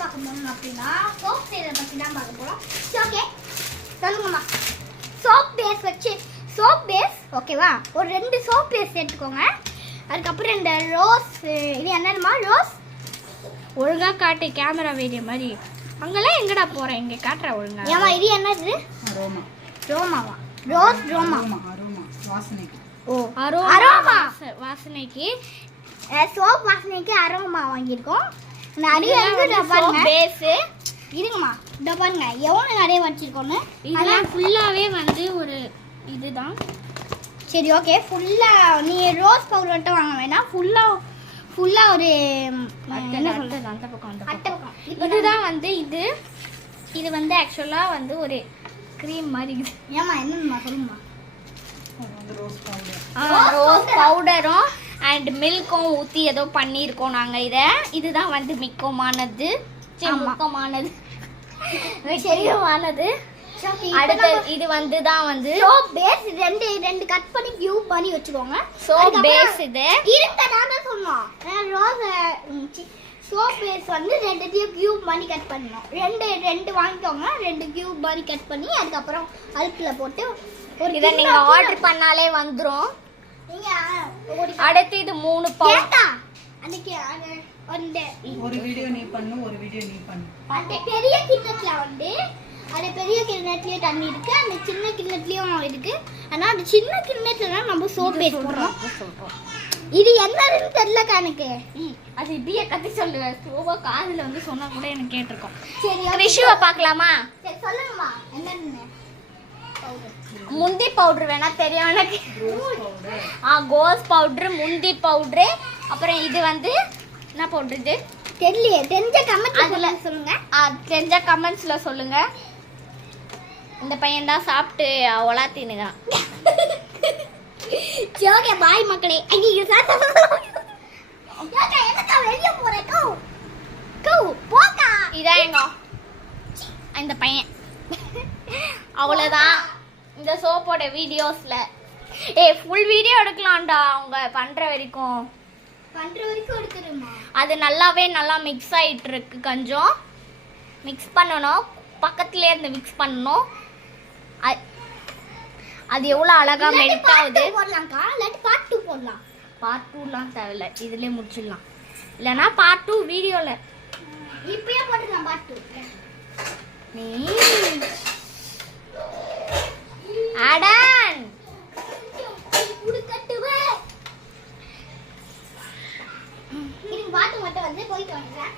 பார்க்க போறோம் அப்படின்னா சோப் செய்யறத பத்தி தான் பார்க்க போறோம். ஓகே சொல்லுங்கம்மா. சோப் பேஸ் ஓகேவா? ஒரு 2 சோப் பேஸ் எடுத்துக்கோங்க. அதுக்கப்புறம் இந்த ரோஸ், இது என்னமா ரோஸ்? ஒழுங்கா காட்டு, கேமரா வீடியோ மாதிரி. அங்கெல்லாம் எங்கடா போறேன், இங்க காட்டுற ஒழுங்கா. ஏமா இது என்னது? ரோமாவா? ரோஸ் ரோமா வாசனைக்கு. ஓ அரோமா வாசனைக்கு. சோப் வாசனைக்கு அரோமா வாங்கியிருக்கோம். நிறைய சோப் பேஸ் இருங்கம்மா. இதை பாருங்க எவ்வளோ நிறைய வச்சிருக்கோன்னு. இதெல்லாம் ஃபுல்லாவே வந்து ஒரு இதுதான். சரி ஓகே. ஃபுல்லாக நீ ரோஸ் பவுடர் மட்டும் வாங்க வேணாம். ஃபுல்லாக ஒரு என்ன சொல்கிறது, அந்த பக்கம் அட்டை பக்கம். இதுதான் வந்து இது வந்து ஆக்சுவலாக வந்து ஒரு க்ரீம் மாதிரி இருக்குது. ஏமா என்னம்மா சொல்லுங்கம்மா. ரோஸ் பவுடரும் அண்ட் மில்க்கும் ஊற்றி ஏதோ பண்ணியிருக்கோம் நாங்கள். இதுதான் வந்து மிக்கமானது, முக்கமானது, சரியமானது. அடுத்து இது வந்து தான் வந்து சோப் பேஸ் ரெண்டு கட் பண்ணி கியூப் பண்ணி வச்சுக்கோங்க. சோப் பேஸ் இது இருக்க நான் தான் சொன்னோம். ரோஸ் சோப் பேஸ் வந்து 2 கியூப் பண்ணி கட் பண்ணணும். ரெண்டு வாங்கிக்கோங்க. 2 கியூப் பண்ணி கட் பண்ணி அதுக்கப்புறம் அடுப்பில் போட்டு ஒரு இதை நீங்க ஆர்டர் பண்ணாலே வந்துரும். நீங்க அடுத்து இது 3 பவுடர். அன்னைக்கு ஒரு வீடியோ நீ பண்ணு, ஒரு வீடியோ நீ பண்ணு. அந்த பெரிய கிண்ணத்துல வந்து அந்த பெரிய கிண்ணத்துலயும் தண்ணி இருக்கு, அந்த சின்ன கிண்ணத்துலயும் இருக்கு. ஆனா அந்த சின்ன கிண்ணத்துல நம்ம சோப் பேஸ் போடுறோம். இது என்னன்னு தெரியல எனக்கு. அது இப்படியே கத்தி சொல்லுவேன். சோபா காதுல வந்து சொன்னா கூட எனக்கு கேட்டிருக்கோம். சரி ரிஷுவை பார்க்கலாமா? சரி சொல்லுங்கம்மா. என்னன்னு முந்தி பவுடர் வேணா தெரியும் எனக்கு. கோஸ் பவுடர், முந்தி பவுடர், அப்புறம் இது வந்து என்ன பவுடர் இது தெரியலையே. தெரிஞ்ச கமெண்ட்ல சொல்லுங்க. தெரிஞ்ச கமெண்ட்ஸ்ல சொல்லுங்க. இந்த பையன் தான் சாப்பிட்டு ஒலாத்தினுதான். ஓகே பாய் மக்களே. ஐயோ சாப்பிட்டா வெளியே போறேன். போக்கா இதான் எங்க இந்த பையன். அவ்வளோதான் இந்த சோப்போட வீடியோஸ்ல. ஃபுல் வீடியோ எடுக்கலாம்டா அவங்க பண்ற வரைக்கும் எடுத்துருமா. அது நல்லா மிக்ஸ் ஆயிட்டு இருக்கு. கொஞ்சம் மிக்ஸ் பண்ணணும், பக்கத்துலயே இருந்து மிக்ஸ் பண்ணணும். அது எவ்வளோ அழகா மெல்ட் ஆகுது. போடலாம்க்கா, இல்லாட்டி பார்ட் 2 போடலாம். பார்ட் 2லாம் தேவையில்ல, இதுலயே முடிச்சிடலாம். இல்லைன்னா பார்ட் 2 வீடியோல இப்பயே போட்டுக்கலாம். பார்ட் 2 நீ அடன் குடுக்கட்டுவே. இது பாட்டு மட்டும் வந்து போயிட்டு வந்துடுறேன்.